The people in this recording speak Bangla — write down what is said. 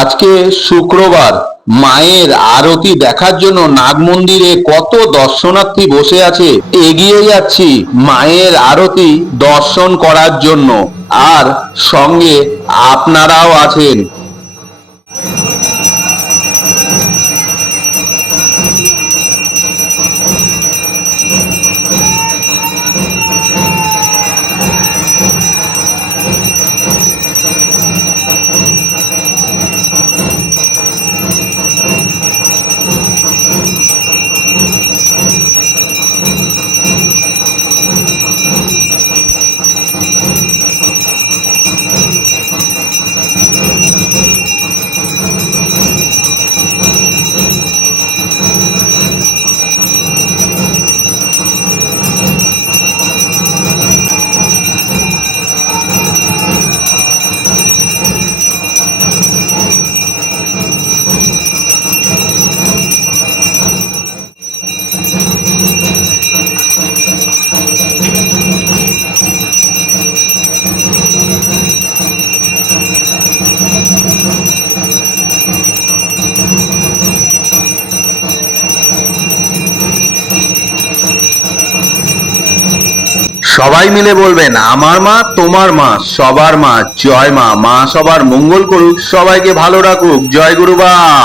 আজকে শুক্রবার, মায়ের আরতি দেখার জন্য নাগ মন্দিরে কত দর্শনার্থী বসে আছে। এগিয়ে যাচ্ছি মায়ের আরতি দর্শন করার জন্য, আর সঙ্গে আপনারাও আছেন। সবাই মিলে বলবেন, আমার মা তোমার মা সবার মা, জয় মা। মা সবার মঙ্গল করুক, সবাইকে ভালো রাখুক। জয় গুরু বাম।